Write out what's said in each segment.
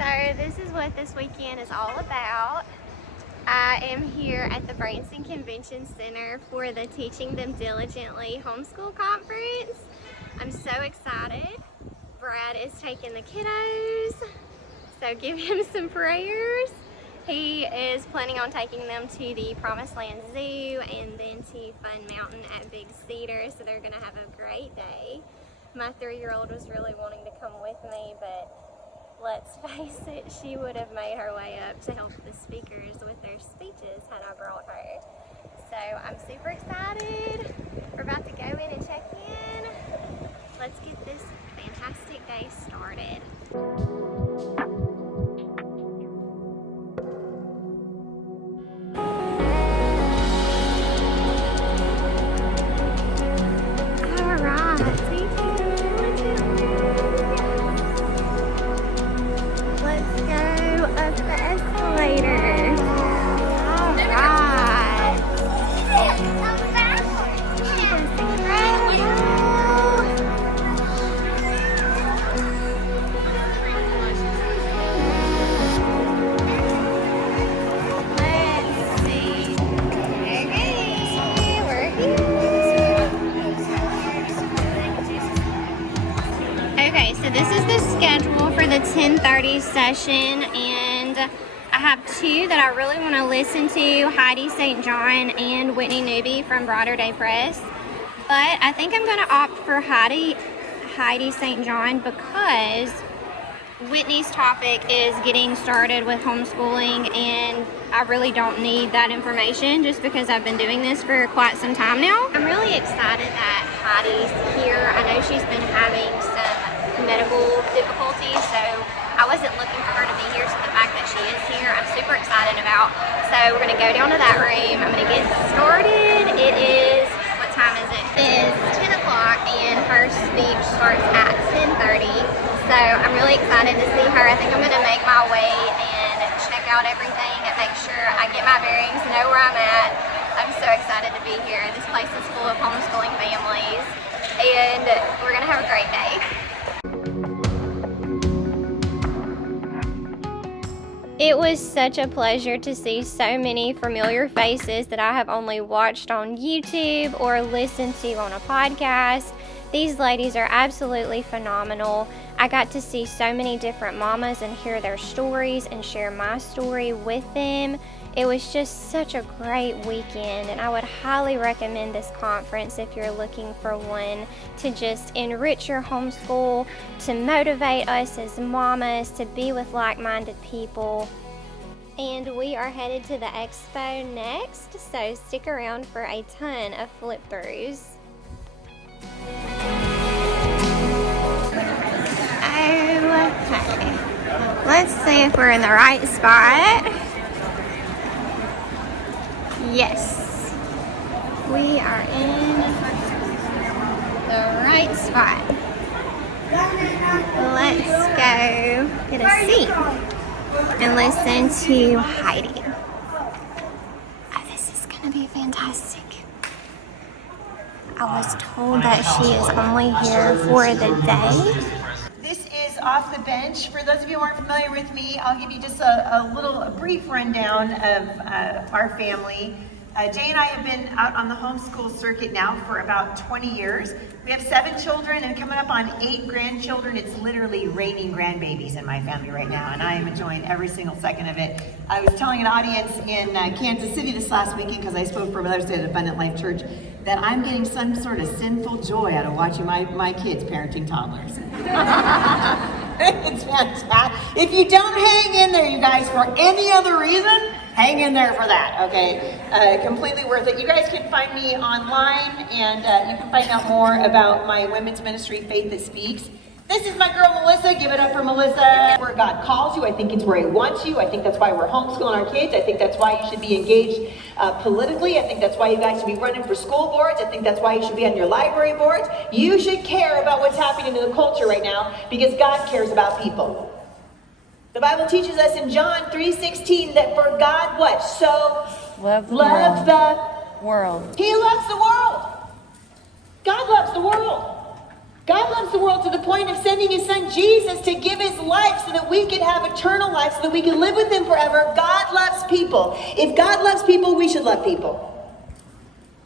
So this is what this weekend is all about. I am here at the Branson Convention Center for the Teaching Them Diligently Homeschool Conference. I'm so excited. Brad is taking the kiddos, so give him some prayers. He is planning on taking them to the Promised Land Zoo and then to Fun Mountain at Big Cedar, so they're going to have a great day. My 3-year-old was really wanting to come with me, but let's face it, she would have made her way up to help the speakers with their speeches had I brought her. So I'm super excited. We're about to go in and check in. Let's get this fantastic day started. Okay, so this is the schedule for the 10:30 session, and I have two that I really want to listen to, Heidi St. John and Whitney Newby from Broader Day Press. But I think I'm going to opt for Heidi St. John because Whitney's topic is getting started with homeschooling, and I really don't need that information just because I've been doing this for quite some time now. I'm really excited that Heidi's here. I know she's been having some medical difficulties, so I wasn't looking for her to be here, so the fact that she is here, I'm super excited about. So we're going to go down to that room. I'm going to get started. It is, what time is it? It is 10 o'clock and her speech starts at 10:30. So I'm really excited to see her. I think I'm going to make my way and check out everything and make sure I get my bearings, know where I'm at. I'm so excited to be here. This place is full of homeschooling families, and we're going to have a great day. It was such a pleasure to see so many familiar faces that I have only watched on YouTube or listened to on a podcast. These ladies are absolutely phenomenal. I got to see so many different mamas and hear their stories and share my story with them. It was just such a great weekend, and I would highly recommend this conference if you're looking for one to just enrich your homeschool, to motivate us as mamas, to be with like-minded people. And we are headed to the Expo next, so stick around for a ton of flip-throughs. Okay, let's see if we're in the right spot. Yes, we are in the right spot. Let's go get a seat and listen to Heidi. Oh, this is gonna be fantastic. I was told that she is only here for the day. This is Off the Bench. For those of you who aren't familiar with me, I'll give you just a brief rundown of our family. Jay and I have been out on the homeschool circuit now for about 20 years. We have 7 children and coming up on 8 grandchildren. It's literally raining grandbabies in my family right now, and I am enjoying every single second of it. I was telling an audience in Kansas City this last weekend, because I spoke for Mother's Day at Abundant Life Church, that I'm getting some sort of sinful joy out of watching my kids parenting toddlers. It's fantastic. If you don't hang in there, you guys, for any other reason, hang in there for that, okay? Completely worth it. You guys can find me online, and you can find out more about my women's ministry, Faith That Speaks. This is my girl, Melissa. Give it up for Melissa. Where God calls you, I think it's where He wants you. I think that's why we're homeschooling our kids. I think that's why you should be engaged politically. I think that's why you guys should be running for school boards. I think that's why you should be on your library boards. You should care about what's happening in the culture right now, because God cares about people. The Bible teaches us in John 3:16 that for God, what? So loved the world. He loves the world. God loves the world. God loves the world to the point of sending his son Jesus to give his life so that we can have eternal life, so that we can live with him forever. God loves people. If God loves people, we should love people.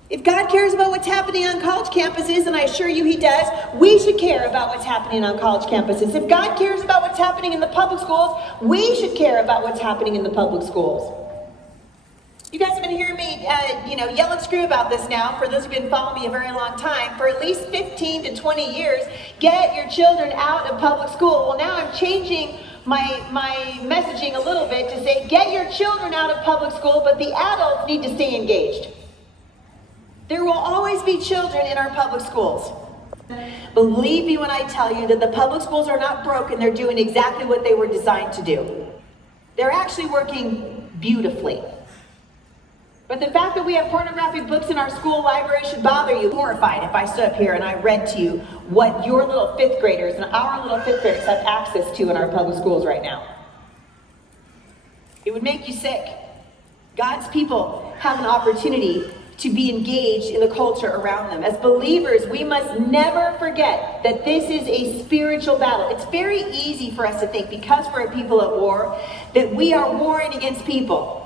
If God cares about what's happening on college campuses, and I assure you he does, we should care about what's happening on college campuses. If God cares about what's happening in the public schools, we should care about what's happening in the public schools. You guys have been hearing me, yell and scream about this now, for those who've been following me a very long time, for at least 15 to 20 years. Get your children out of public school. Well, now I'm changing my messaging a little bit to say, get your children out of public school, but the adults need to stay engaged. There will always be children in our public schools. Believe me when I tell you that the public schools are not broken. They're doing exactly what they were designed to do. They're actually working beautifully. But the fact that we have pornographic books in our school library should bother you. I'm horrified if I stood up here and I read to you what your little fifth graders and our little fifth graders have access to in our public schools right now. It would make you sick. God's people have an opportunity to be engaged in the culture around them. As believers, we must never forget that this is a spiritual battle. It's very easy for us to think, because we're a people at war, that we are warring against people.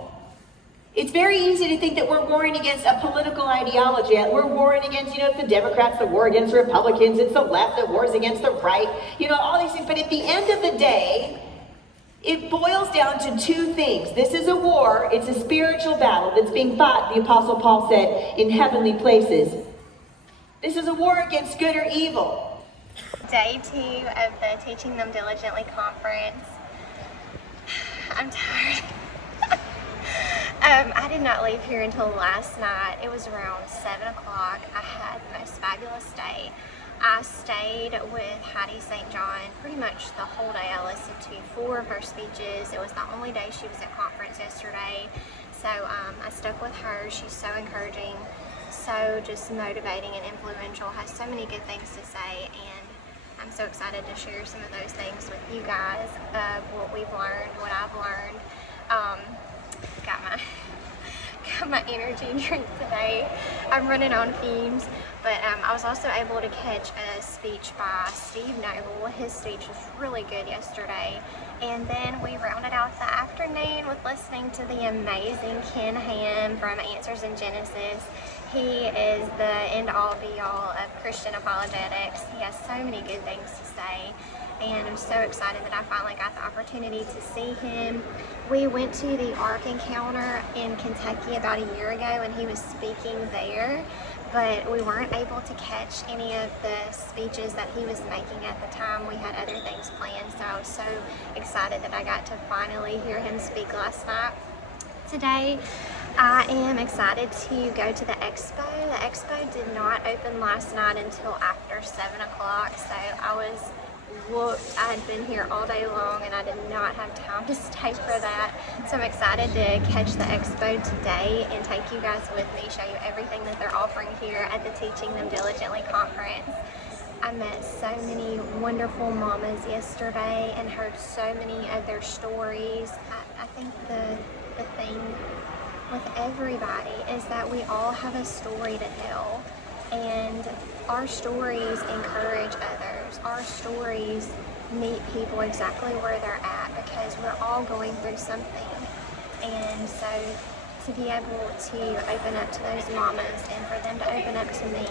It's very easy to think that we're warring against a political ideology. We're warring against, it's the Democrats that war against the Republicans. It's the left that wars against the right. All these things. But at the end of the day, it boils down to two things. This is a war. It's a spiritual battle that's being fought, the Apostle Paul said, in heavenly places. This is a war against good or evil. Day 2 of the Teaching Them Diligently conference. I'm tired. I did not leave here until last night. It was around 7 o'clock. I had the most fabulous day. I stayed with Heidi St. John pretty much the whole day. I listened to 4 of her speeches. It was the only day she was at conference yesterday. So I stuck with her. She's so encouraging, so just motivating and influential, has so many good things to say, and I'm so excited to share some of those things with you guys, what we've learned, what I've learned. Got my energy drink today. I'm running on fumes, but I was also able to catch a speech by Steve Noble. His speech was really good yesterday, and then we rounded out the afternoon with listening to the amazing Ken Ham from Answers in Genesis. He is the end-all be-all of Christian apologetics. He has so many good things to say, and I'm so excited that I finally got the opportunity to see him. We went to the Ark Encounter in Kentucky about a year ago, and he was speaking there, but we weren't able to catch any of the speeches that he was making at the time. We had other things planned, so I was so excited that I got to finally hear him speak last night. Today, I am excited to go to the Expo. The Expo did not open last night until after 7 o'clock, so I had been here all day long and I did not have time to stay for that. So I'm excited to catch the Expo today and take you guys with me, show you everything that they're offering here at the Teaching Them Diligently conference. I met so many wonderful mamas yesterday and heard so many of their stories. I think the thing with everybody is that we all have a story to tell, and our stories encourage others. Our stories meet people exactly where they're at, because we're all going through something. And so to be able to open up to those mamas and for them to open up to me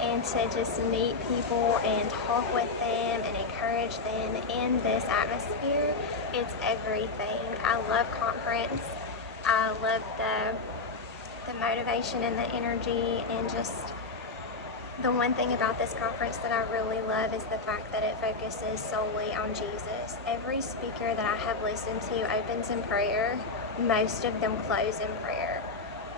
and to just meet people and talk with them and encourage them in this atmosphere, it's everything. I love conference. I love the motivation and the energy, and just the one thing about this conference that I really love is the fact that it focuses solely on Jesus. Every speaker that I have listened to opens in prayer. Most of them close in prayer.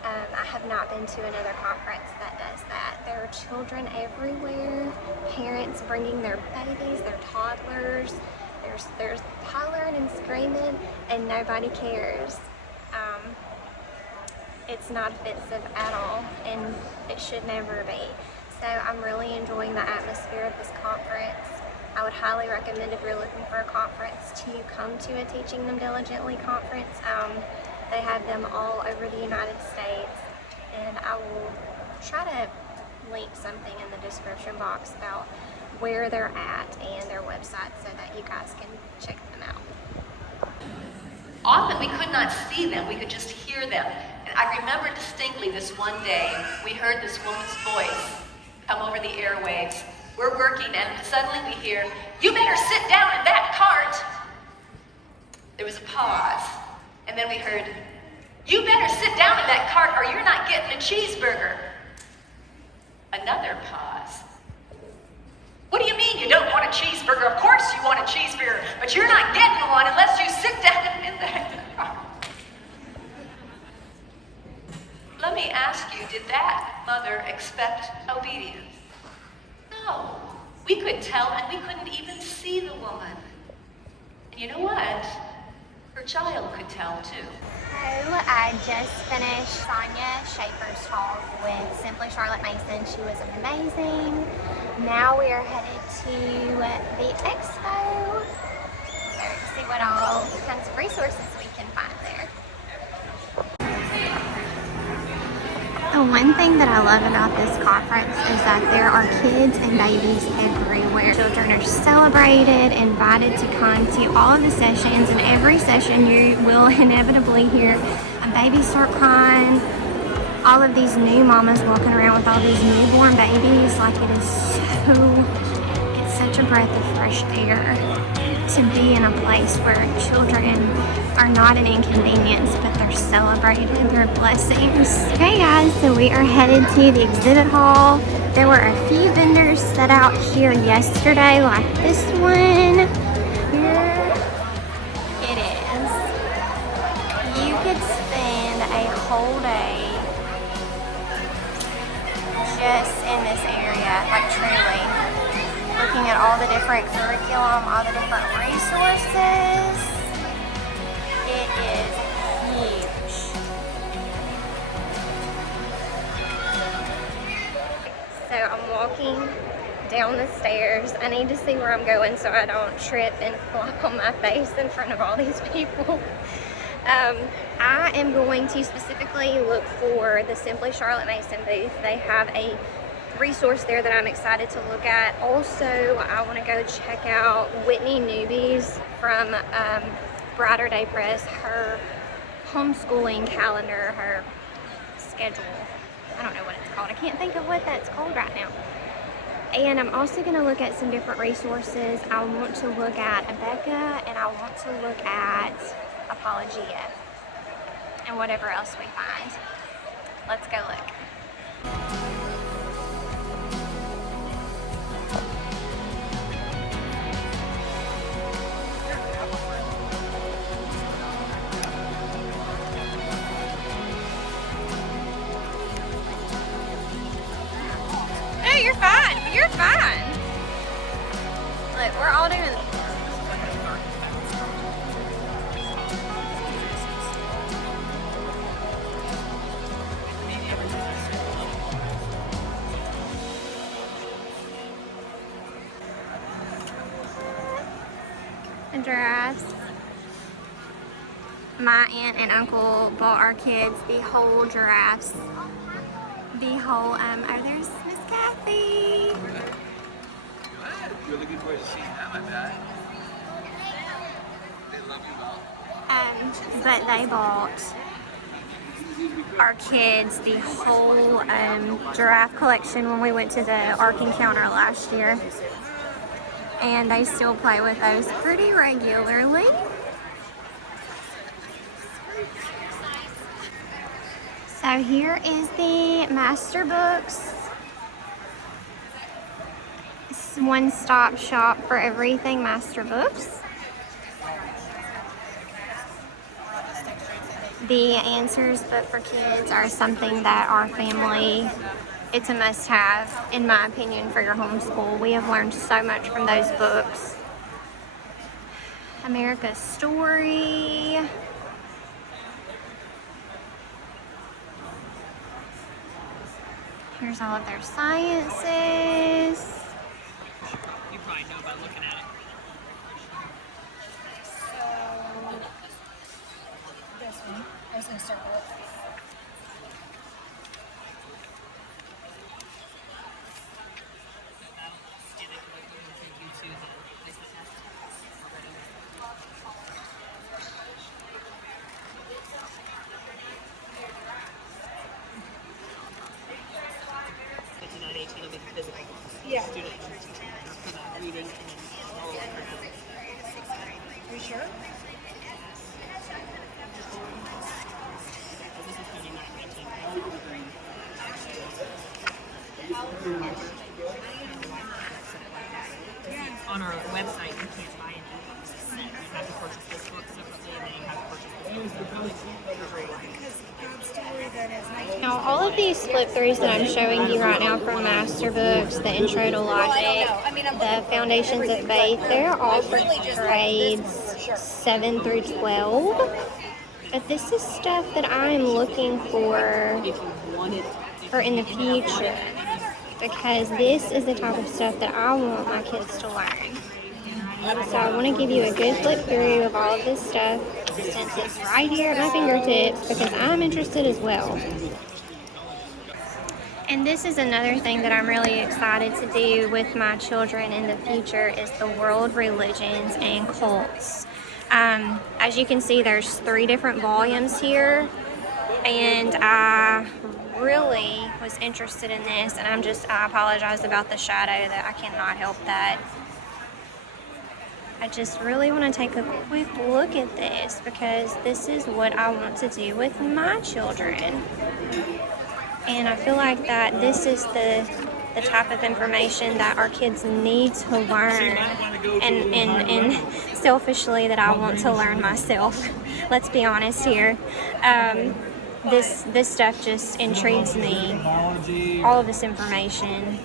I have not been to another conference that does that. There are children everywhere, parents bringing their babies, their toddlers. There's hollering and screaming, and nobody cares. It's not offensive at all, and it should never be. So I'm really enjoying the atmosphere of this conference. I would highly recommend, if you're looking for a conference, to come to a Teaching Them Diligently conference. They have them all over the United States, and I will try to link something in the description box about where they're at and their website so that you guys can check them out. Often we could not see them, we could just hear them. And I remember distinctly this one day, we heard this woman's voice come over the airwaves. We're working and suddenly we hear, "You better sit down in that cart." There was a pause, and then we heard, "You better sit down in that cart or you're not getting a cheeseburger." Another pause. "What do you mean you don't want a cheeseburger? Of course you want a cheeseburger, but you're not getting one unless you sit down in that cart." Let me ask you, did that mother expect obedience? No. We could tell and we couldn't even see the woman. And you know what? Her child could tell too. So I just finished Sonia Schaefer's talk with Simply Charlotte Mason. She was amazing. Now we are headed to the Expo. So to see what all kinds of resources we can find there. The one thing that I love about this conference is that there are kids and babies everywhere. Children are celebrated, invited to come to all of the sessions, and every session you will inevitably hear a baby start crying. All of these new mamas walking around with all these newborn babies, like it's such a breath of fresh air to be in a place where children are not an inconvenience, but they're celebrated, they're blessings. Okay guys, so we are headed to the exhibit hall. There were a few vendors set out here yesterday, like this one. Here it is. You could spend a whole day just in this area, like truly, looking at all the different curriculum, all the different resources. It is huge. So I'm walking down the stairs. I need to see where I'm going so I don't trip and flop on my face in front of all these people. I am going to specifically look for the Simply Charlotte Mason booth. They have a resource there that I'm excited to look at. Also, I want to go check out Whitney Newby's from Brighter Day Press, her homeschooling calendar, her schedule. I don't know what it's called. I can't think of what that's called right now. And I'm also going to look at some different resources. I want to look at Abeka, and I want to look at Apologia and whatever else we find. Let's go look. No, you're fine. You're fine. Look, we're all doing this. Giraffes. My aunt and uncle bought our kids the whole giraffes. The whole, oh, there's Miss Kathy. Good. You're looking forward to seeing them, I bet. They love you well. But they bought our kids the whole giraffe collection when we went to the Ark Encounter last year. And they still play with those pretty regularly. So here is the master books. It's one-stop shop for everything master books. The answers book for kids are something that our family, it's a must-have, in my opinion, for your homeschool. We have learned so much from those books. America's Story. Here's all of their sciences. You probably know by looking at it. So, this one, I was going to start with it. Sure. On our website, you can't buy an ebook set. You have to purchase this book separately, and then you have to purchase this book. Now, all of these flip throughs that I'm showing you right now from Master Books, the Intro to Logic, the Foundations of Faith, they're all for grades 7 through 12. But this is stuff that I'm looking for in the future, because this is the type of stuff that I want my kids to learn. So I want to give you a good flip through of all of this stuff, since it's right here at my fingertips, because I'm interested as well. And this is another thing that I'm really excited to do with my children in the future, is the world religions and cults. As you can see, there's 3 different volumes here, and I really was interested in this, and I apologize about the shadow, that I cannot help that. I just really want to take a quick look at this, because this is what I want to do with my children. And I feel like that this is the type of information that our kids need to learn, and selfishly that I want to learn myself. Let's be honest here. This stuff just intrigues me, all of this information.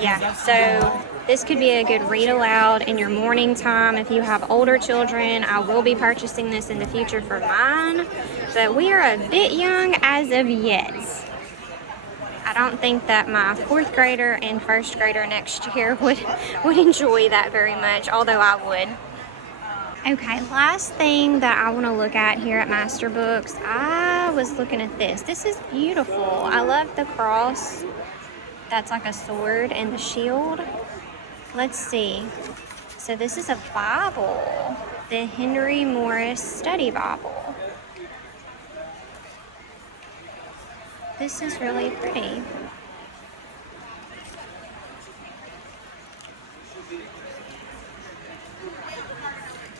Yeah, so this could be a good read aloud in your morning time if you have older children. I will be purchasing this in the future for mine, but we are a bit young as of yet. I don't think that my 4th grader and 1st grader next year would enjoy that very much, although I would. Okay, last thing that I want to look at here at Master Books, I was looking at this. This is beautiful. I love the cross. That's like a sword, and the shield. Let's see. So this is a Bible, the Henry Morris Study Bible. This is really pretty.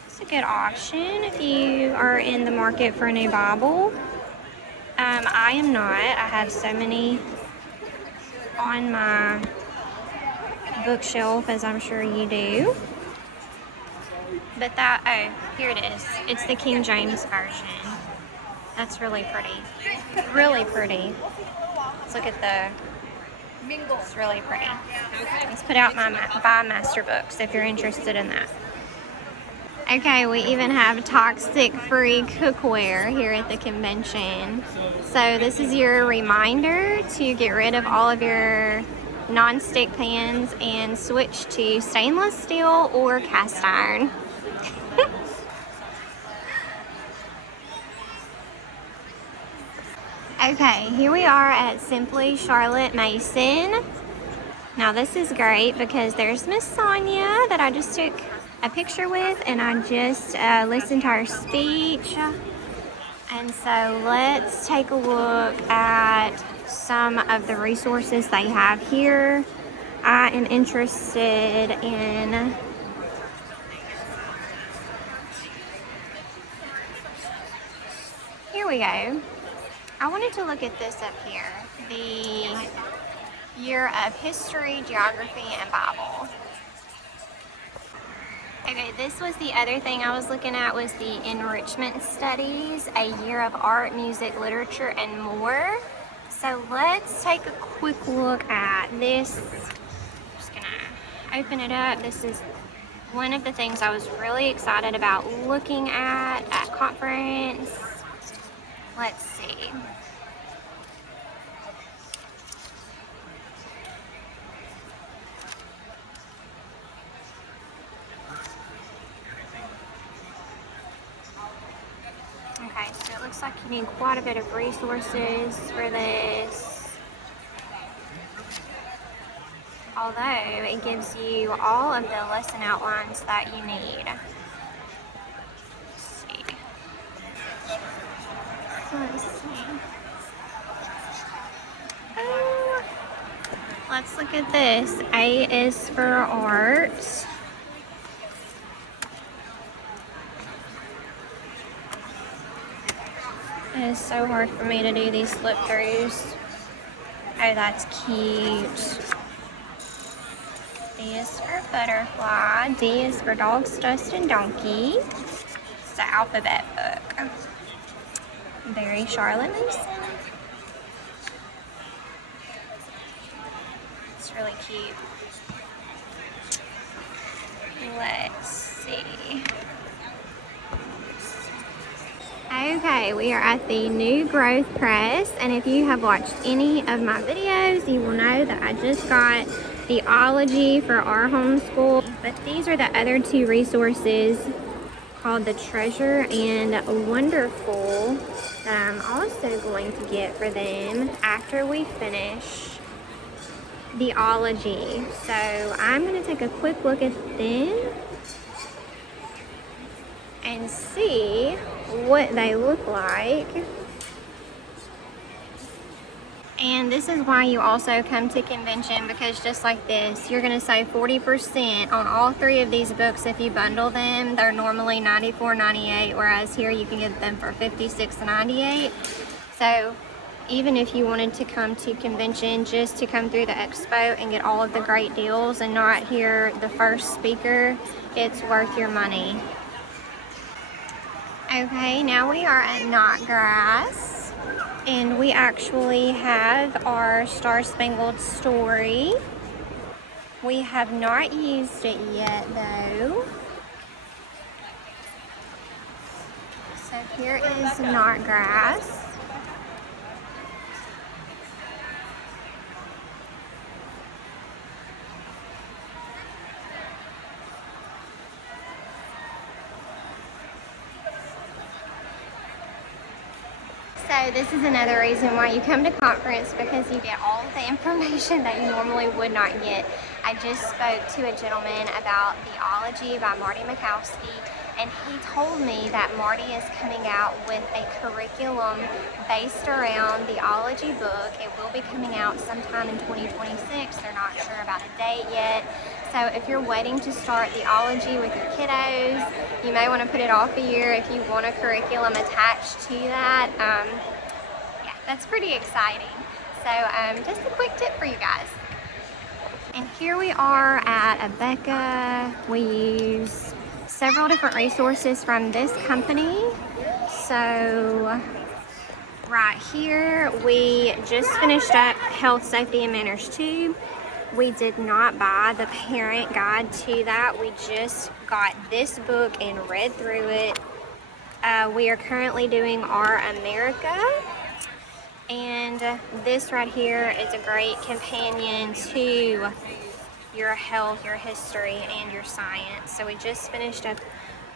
It's a good option if you are in the market for a new Bible. I am not. I have so many on my bookshelf, as I'm sure you do. But here it is. It's the King James Version. That's really pretty. Really pretty. Let's look at it's really pretty. Let's put out buy Master Books if you're interested in that. Okay, we even have toxic-free cookware here at the convention. So this is your reminder to get rid of all of your non-stick pans and switch to stainless steel or cast iron. Okay, here we are at Simply Charlotte Mason. Now this is great because there's Miss Sonia that I just took a picture with, and I just listened to her speech. And so let's take a look at some of the resources they have here. I am interested in here we go. I wanted to look at this up here, the Year of History, Geography, and Bible. Okay, this was the other thing I was looking at, was the Enrichment Studies, a Year of Art, Music, Literature, and more. So let's take a quick look at this. I'm just gonna open it up. This is one of the things I was really excited about looking at conference. Let's see. Okay, so it looks like you need quite a bit of resources for this. Although it gives you all of the lesson outlines that you need. Let's see. Oh, let's look at this. A is for art. It is so hard for me to do these flip throughs. Oh, that's cute. B is for butterfly. D is for dogs, dust, and donkey. It's the alphabet book. Very Charlotte Mason. It's really cute. Let's see. Okay, we are at the New Growth Press, and if you have watched any of my videos, you will know that I just got the ology for our homeschool. But these are the other two resources called the Treasure and Wonderful that I'm also going to get for them after we finish the ology. So I'm going to take a quick look at them and see what they look like. And this is why you also come to convention, because just like this, you're going to save 40% on all three of these books if you bundle them. They're normally $94.98, whereas here you can get them for $56.98. So even if you wanted to come to convention just to come through the expo and get all of the great deals and not hear the first speaker, it's worth your money. Okay, now we are at Knotgrass, and we actually have our Star Spangled Story. We have not used it yet though. So here is Knotgrass. So this is another reason why you come to conference, because you get all of the information that you normally would not get. I just spoke to a gentleman about Theology by Marty Makowski, and he told me that Marty is coming out with a curriculum based around the Theology book. It will be coming out sometime in 2026. They're not sure about a date yet. So if you're waiting to start Theology with your kiddos, you may want to put it off a year if you want a curriculum attached to that. Yeah, that's pretty exciting. So just a quick tip for you guys. And here we are at Abeka. We use several different resources from this company. So right here, we just finished up Health, Safety, and Manners 2. We did not buy the parent guide to that. We just got this book and read through it. We are currently doing Our America. And this right here is a great companion to your health, your history, and your science. So we just finished up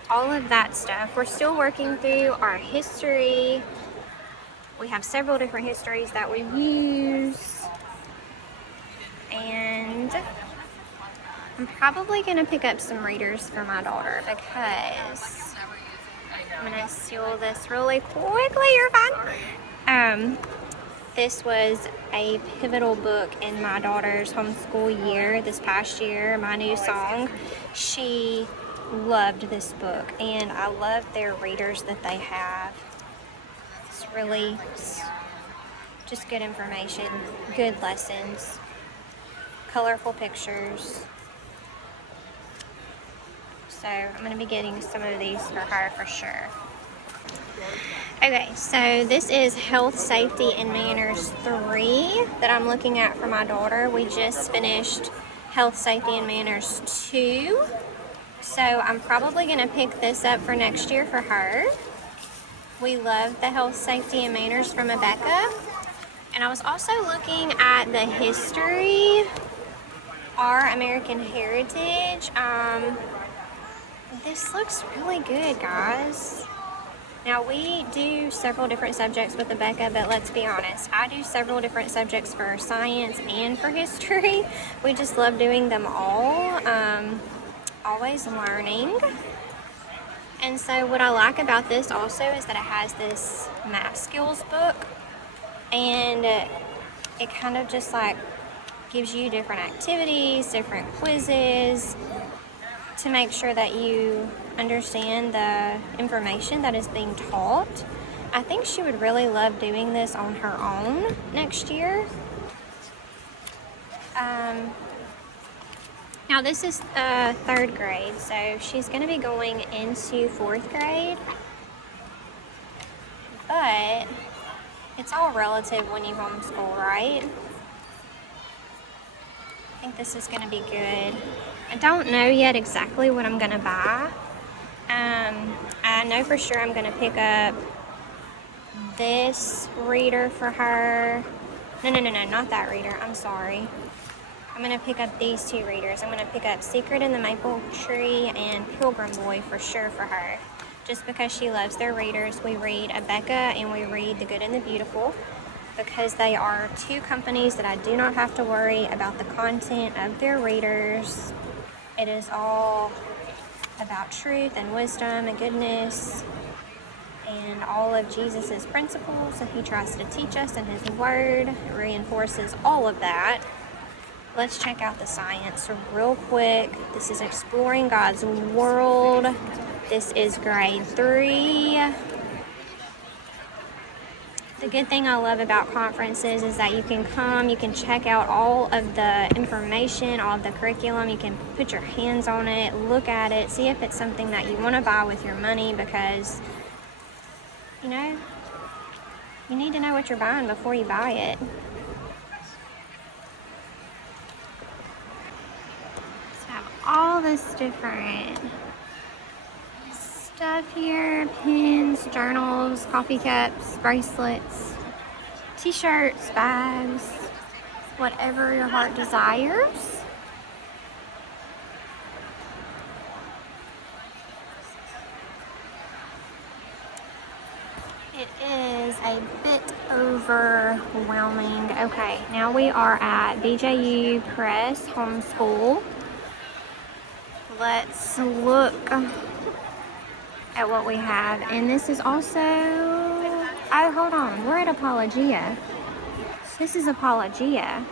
all of that stuff. We're still working through our history. We have several different histories that we use. And I'm probably going to pick up some readers for my daughter, because I'm going to seal this really quickly. You're fine. This was a pivotal book in my daughter's homeschool year this past year, My New Song. She loved this book, and I love their readers that they have. It's really just good information, good lessons, colorful pictures. So I'm going to be getting some of these for her for sure. Okay, so this is Health, Safety, and Manners 3 that I'm looking at for my daughter. We just finished Health, Safety, and Manners 2. So I'm probably going to pick this up for next year for her. We love the Health, Safety, and Manners from Abeka. And I was also looking at the history, Our American Heritage. This looks really good, guys. Now, we do several different subjects with Abeka, but let's be honest, I do several different subjects for science and for history. We just love doing them all, always learning. And so what I like about this also is that it has this math skills book, and it kind of just like gives you different activities, different quizzes, to make sure that you understand the information that is being taught. I think she would really love doing this on her own next year. Now this is 3rd grade, so she's going to be going into 4th grade. But it's all relative when you homeschool, right? I think this is going to be good. I don't know yet exactly what I'm going to buy. I know for sure I'm going to pick up this reader for her. No, not that reader. I'm sorry. I'm going to pick up these 2 readers. I'm going to pick up Secret in the Maple Tree and Pilgrim Boy for sure for her. Just because she loves their readers. We read Abeka and we read The Good and the Beautiful, because they are 2 companies that I do not have to worry about the content of their readers. It is all about truth and wisdom and goodness and all of Jesus's principles that he tries to teach us, and his word reinforces all of that. Let's check out the science real quick. This is Exploring God's World. This is grade 3. The good thing I love about conferences is that you can come, you can check out all of the information, all of the curriculum. You can put your hands on it, look at it, see if it's something that you want to buy with your money, because, you know, you need to know what you're buying before you buy it. So I have all this different stuff here: pins, journals, coffee cups, bracelets, t-shirts, bags, whatever your heart desires. It is a bit overwhelming. Okay, now we are at BJU Press Homeschool. Let's look at what we have. And this is also, oh, hold on, we're at Apologia. This is Apologia,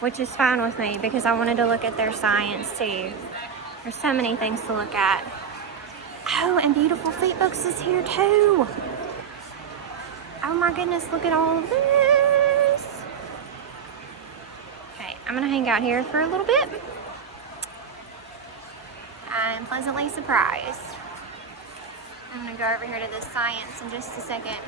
which is fine with me because I wanted to look at their science too. There's so many things to look at. Oh, and Beautiful Feet Books is here too. Oh my goodness, look at all of this. Okay, I'm gonna hang out here for a little bit. I'm pleasantly surprised. I'm going to go over here to the science in just a second.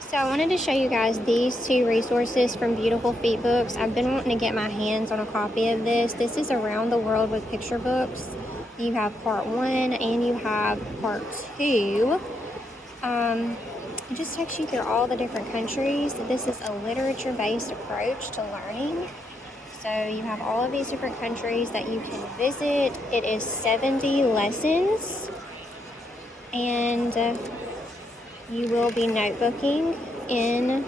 So I wanted to show you guys these 2 resources from Beautiful Feet Books. I've been wanting to get my hands on a copy of this. This is Around the World with Picture Books. You have part 1 and you have part 2. It just takes you through all the different countries. This is a literature-based approach to learning. So you have all of these different countries that you can visit. It is 70 lessons. And you will be notebooking in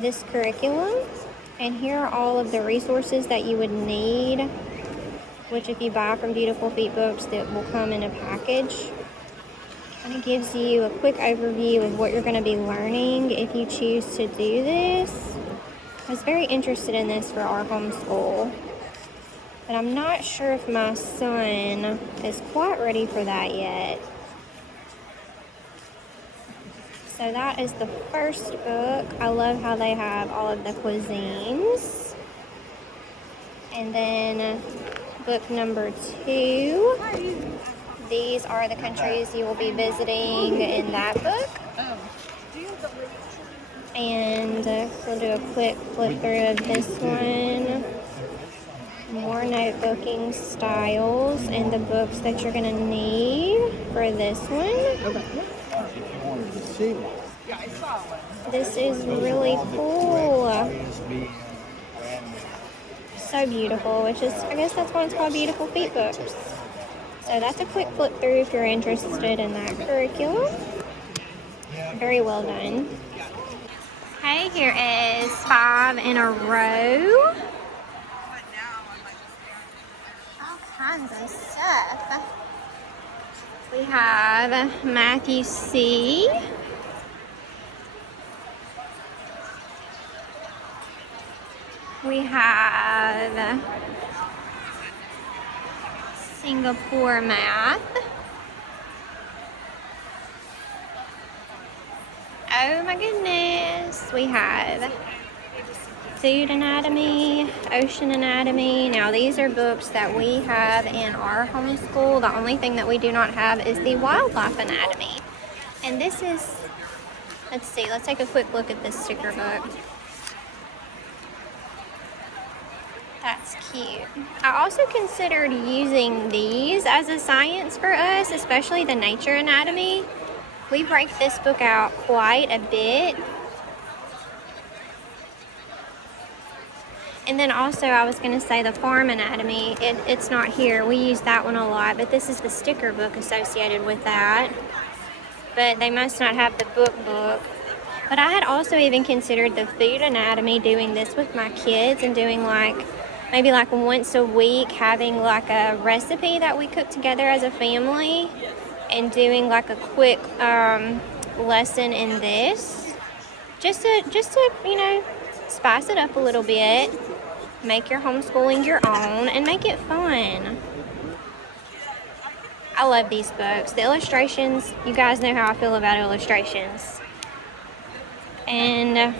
this curriculum. And here are all of the resources that you would need, which if you buy from Beautiful Feet Books, that will come in a package. Kind of gives you a quick overview of what you're going to be learning if you choose to do this. I was very interested in this for our homeschool, but I'm not sure if my son is quite ready for that yet. So that is the first book. I love how they have all of the cuisines. And then book number 2. These are the countries you will be visiting in that book. And we'll do a quick flip through of this one. More notebooking styles and the books that you're going to need for this one. This is really cool. So beautiful, which is, I guess that's why it's called Beautiful Feet Books. So that's a quick flip through if you're interested in that curriculum. Very well done. Okay, here is 5 in a row. All kinds of stuff. We have Matthew C. We have Singapore math. Oh my goodness. We have Food Anatomy, Ocean Anatomy. Now these are books that we have in our homeschool. The only thing that we do not have is the Wildlife Anatomy. And this is, let's see, let's take a quick look at this sticker book. That's cute. I also considered using these as a science for us, especially the Nature Anatomy. We break this book out quite a bit. And then also I was going to say the Farm Anatomy. It's not here. We use that one a lot, but this is the sticker book associated with that. But they must not have the book. But I had also even considered the Food Anatomy, doing this with my kids and doing maybe once a week, having a recipe that we cook together as a family and doing a quick lesson in this. Just to, you know, spice it up a little bit, make your homeschooling your own, and make it fun. I love these books. The illustrations, you guys know how I feel about illustrations. And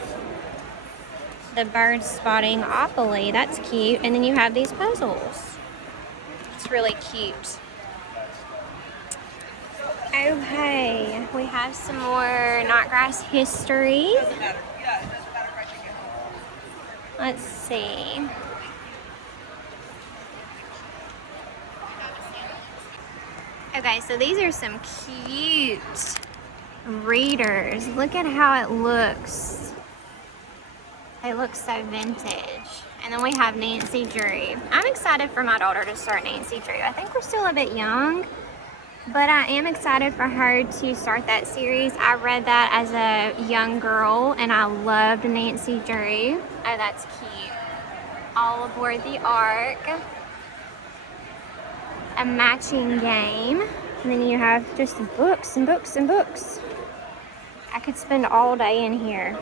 the bird spotting opoly, that's cute. And then you have these puzzles. It's really cute. Okay, we have some more Knotgrass history. Let's see. Okay, so these are some cute readers. Look at how it looks. They look so vintage. And then we have Nancy Drew. I'm excited for my daughter to start Nancy Drew. I think we're still a bit young, but I am excited for her to start that series. I read that as a young girl and I loved Nancy Drew. Oh, that's cute. All Aboard the Ark. A matching game. And then you have just books and books and books. I could spend all day in here.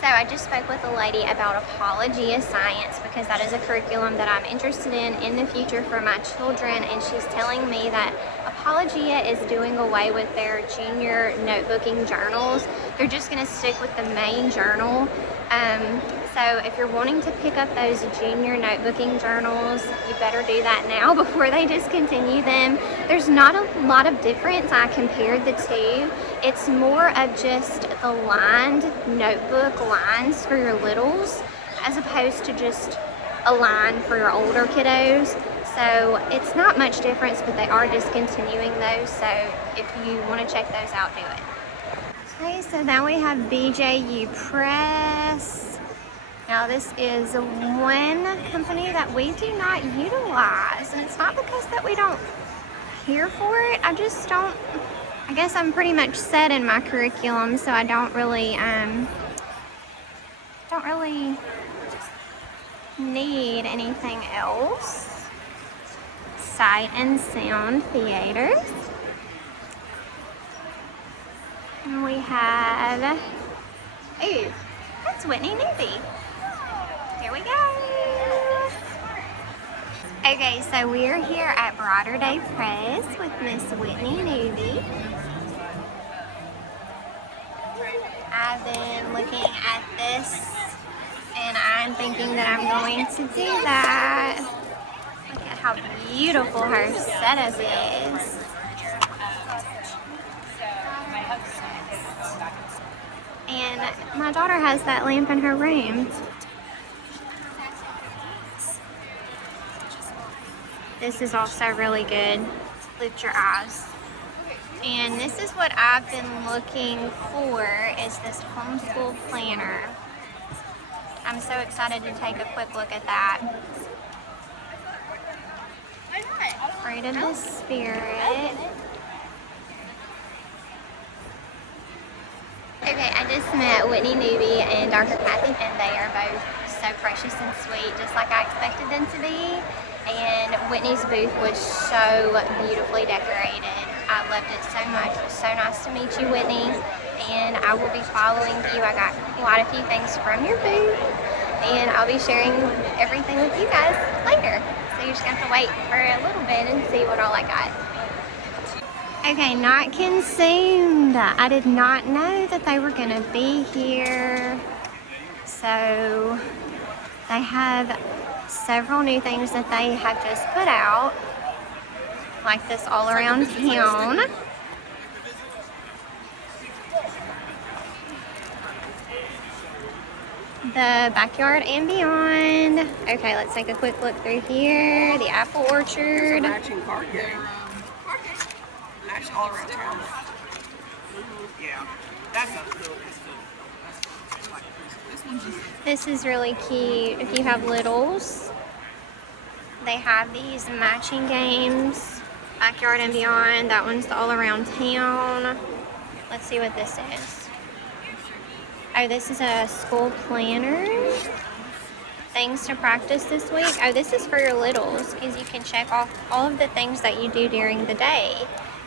So I just spoke with a lady about Apologia Science because that is a curriculum that I'm interested in the future for my children, and she's telling me that Apologia is doing away with their junior notebooking journals. They're just going to stick with the main journal. So if you're wanting to pick up those junior notebooking journals, you better do that now before they discontinue them. There's not a lot of difference. I compared the two. It's more of just the lined notebook lines for your littles as opposed to just a line for your older kiddos. So it's not much difference, but they are discontinuing those. So if you want to check those out, do it. Okay, so now we have BJU Press. Now this is one company that we do not utilize, and it's not because that we don't care for it. I just don't, I guess I'm pretty much set in my curriculum, so I don't really need anything else. Sight and Sound Theater. And we have, ooh, that's Whitney Newby. Here we go. Okay, so we're here at Brighter Day Press with Miss Whitney Newby. I've been looking at this and I'm thinking that I'm going to do that. Look at how beautiful her setup is. And my daughter has that lamp in her room. This is also really good. Lift your eyes. And this is what I've been looking for, is this homeschool planner. I'm so excited to take a quick look at that. Fruit of the Spirit. Okay, I just met Whitney Newby and Dr. Kathy, and they are both so precious and sweet, just like I expected them to be. And Whitney's booth was so beautifully decorated. I loved it so much. It was so nice to meet you, Whitney. And I will be following you. I got quite a few things from your booth, and I'll be sharing everything with you guys later. So you're just going to have to wait for a little bit and see what all I got. Okay, not consumed. I did not know that they were gonna be here. So they have several new things that they have just put out, like this all around town. The backyard and beyond. Okay, let's take a quick look through here. The apple orchard. Matching card game. Match all around town. Yeah, that's a cool. This is really cute. If you have littles, they have these matching games. Backyard and beyond. That one's the all around town. Let's see what this is. Oh, this is a school planner. Things to practice this week. Oh, this is for your littles because you can check off all of the things that you do during the day.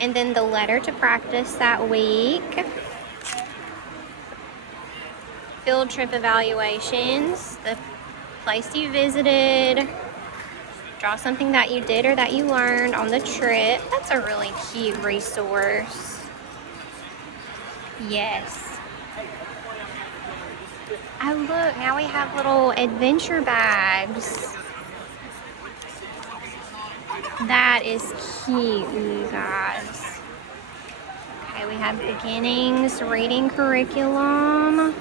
And then the letter to practice that week. Field trip evaluations. The place you visited. Draw something that you did or that you learned on the trip. That's a really cute resource. Yes. Oh look, now we have little adventure bags. That is cute, you guys. Okay, we have beginnings, reading curriculum.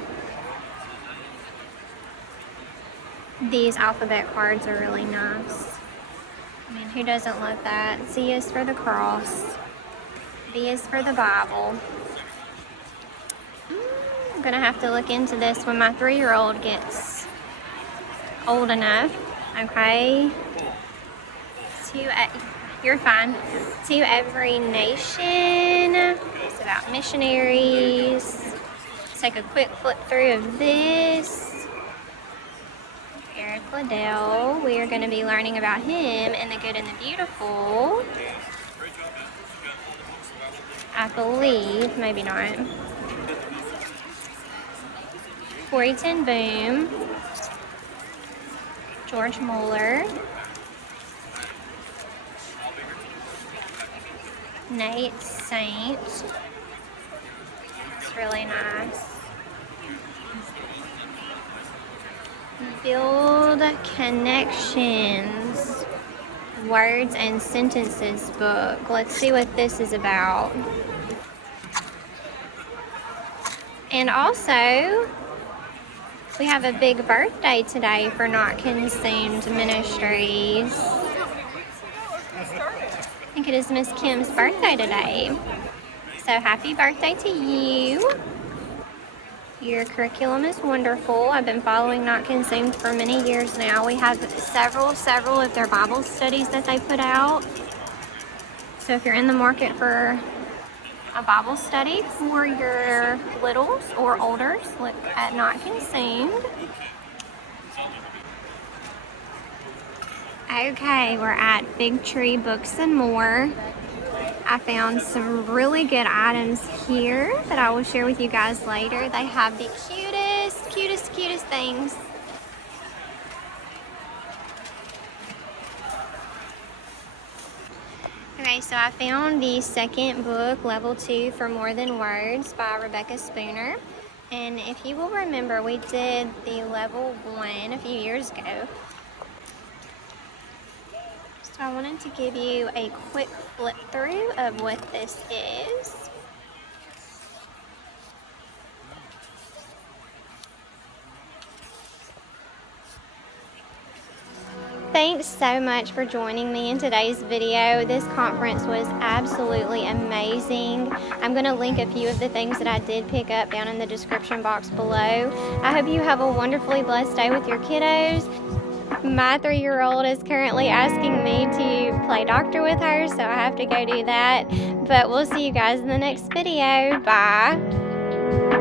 These alphabet cards are really nice. I mean, who doesn't love that? C is for the cross. B is for the Bible. I'm gonna have to look into this when my 3-year-old gets old enough. Okay. You're fine. To every nation. It's about missionaries. Let's take a quick flip through of this. Eric Liddell. We are going to be learning about him and the good and the beautiful. I believe, maybe not. Corey Ten Boom, George Mueller, Nate Saint. It's really nice. Build Connections, Words and Sentences book. Let's see what this is about. And also, we have a big birthday today for Not Consumed Ministries. I think it is Miss Kim's birthday today. So happy birthday to you. Your curriculum is wonderful. I've been following Not Consumed for many years now. We have several of their Bible studies that they put out. So if you're in the market for a Bible study for your littles or olders, look at Not Consumed. Okay, we're at Big Tree Books and More. I found some really good items here that I will share with you guys later. They have the cutest things. Okay, so I found the second book, Level 2 for More Than Words by Rebecca Spooner. And if you will remember, we did the Level 1 a few years ago. So I wanted to give you a quick flip through of what this is. Thanks so much for joining me in today's video. This conference was absolutely amazing. I'm going to link a few of the things that I did pick up down in the description box below. I hope you have a wonderfully blessed day with your kiddos. My 3-year-old is currently asking me to play doctor with her, so I have to go do that. But we'll see you guys in the next video. Bye.